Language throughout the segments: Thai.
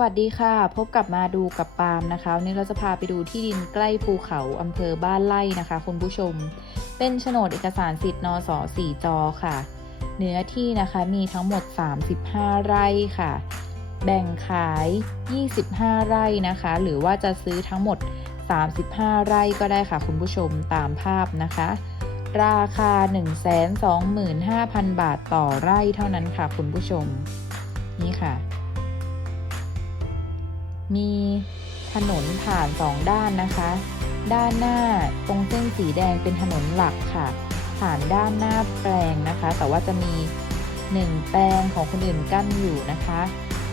วัสดีค่ะ พบกับมาดูกับปาล์มนะคะวันนี้เราจะพาไปดูที่ดินใกล้ภูเขาอำเภอบ้านไร่นะคะ คุณผู้ชม เป็นโฉนดเอกสารสิทธิ์นสสี่จอค่ะ เนื้อที่นะคะมีทั้งหมด 35 ไร่ค่ะ แบ่งขาย 25 ไร่นะคะ หรือว่าจะซื้อทั้งหมด 35 ไร่ก็ได้ค่ะ คุณผู้ชมตามภาพนะคะ ราคา 125,000 บาทต่อไร่เท่านั้นค่ะ คุณผู้ชม นี่ค่ะ มีถนนผ่านสองด้านนะคะ ด้านหน้าตรงเส้นสีแดงเป็นถนนหลักค่ะ ผ่านด้านหน้าแปลงนะคะ แต่ว่าจะมีหนึ่งแปลงของคนอื่นกั้นอยู่นะคะ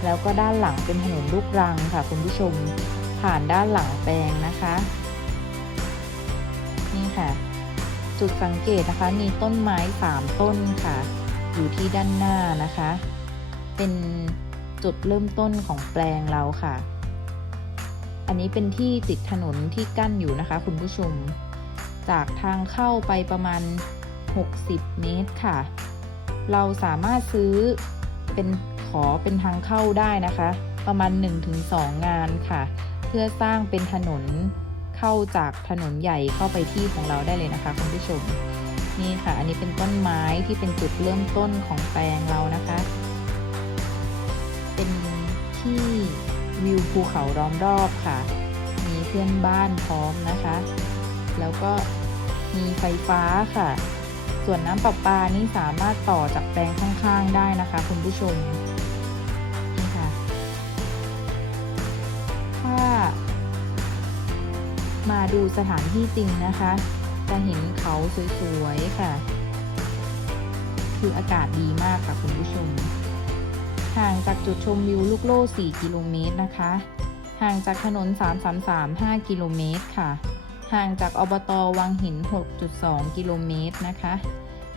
แล้วก็ด้านหลังเป็นถนนลูกรังค่ะคุณผู้ชม ผ่านด้านหลังแปลงนะคะ นี่ค่ะ จุดสังเกตนะคะมีต้นไม้สามต้นค่ะ อยู่ที่ด้านหน้านะคะ เป็นจุดเริ่มต้นของแปลงเราค่ะ อันนี้เป็นที่ติดถนนที่กั้นอยู่นะคะ คุณผู้ชม จากทางเข้าไปประมาณ 60 เมตรค่ะ เราสามารถซื้อเป็นขอเป็นทางเข้าได้นะคะ ประมาณ 1-2 งานค่ะ เพื่อสร้างเป็นถนนเข้าจากถนนใหญ่เข้าไปที่ของเราได้เลยนะคะคุณผู้ชมนี่ค่ะ อันนี้เป็นต้นไม้ที่เป็นจุดเริ่มต้นของแปลงเรานะคะ เป็นที่ วิวภูเขาล้อมรอบค่ะ มีเพื่อนบ้านพร้อมนะคะ แล้วก็มีไฟฟ้าค่ะ ส่วนน้ำประปานี่สามารถต่อจากแปลงข้างๆได้นะคะ คุณผู้ชมนี่ค่ะถ้ามาดูสถานที่จริงนะคะ จะเห็นเขาสวยๆค่ะ คืออากาศดีมากค่ะคุณผู้ชม ห่างจากจุดชมวิวลูกโล่ 4 กิโลเมตรนะคะ ห่างจากถนน 333 5 กิโลเมตรค่ะ ห่างจากอบตวังหิน 6.2 กิโลเมตรนะคะ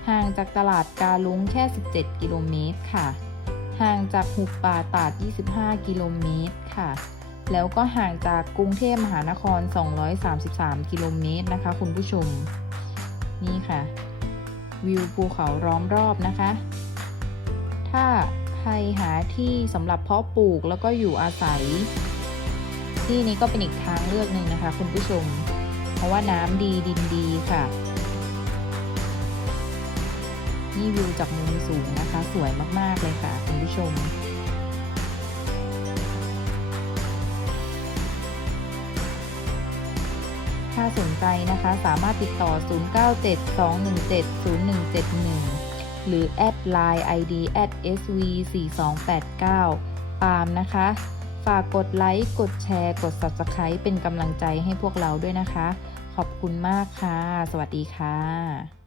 ห่างจากตลาดกาลุงแค่ 17 กิโลเมตรค่ะ ห่างจากหุบป่าตาด 25 กิโลเมตรค่ะ แล้วก็ห่างจากกรุงเทพมหานคร 233 กิโลเมตรนะคะ คุณผู้ชม นี่ค่ะ วิวภูเขาล้อมรอบนะคะ ถ้า ใครหาที่สำหรับเพาะปลูกแล้วก็อยู่อาศัย ที่นี้ก็เป็นอีกทางเลือกหนึ่งนะคะ คุณผู้ชม เพราะว่าน้ำดีดินดีค่ะ นี่วิวจากมุมสูงนะคะ สวยมาก ๆ เลยค่ะ คุณผู้ชมถ้าสนใจนะคะ สามารถติดต่อ 0972170171 หรือแอดไลน์ ID sv4289 ปาล์มนะคะ ฝากกดไลค์ กดแชร์ กด Subscribe เป็นกำลังใจให้พวกเราด้วยนะคะ ขอบคุณมากค่ะ สวัสดีค่ะ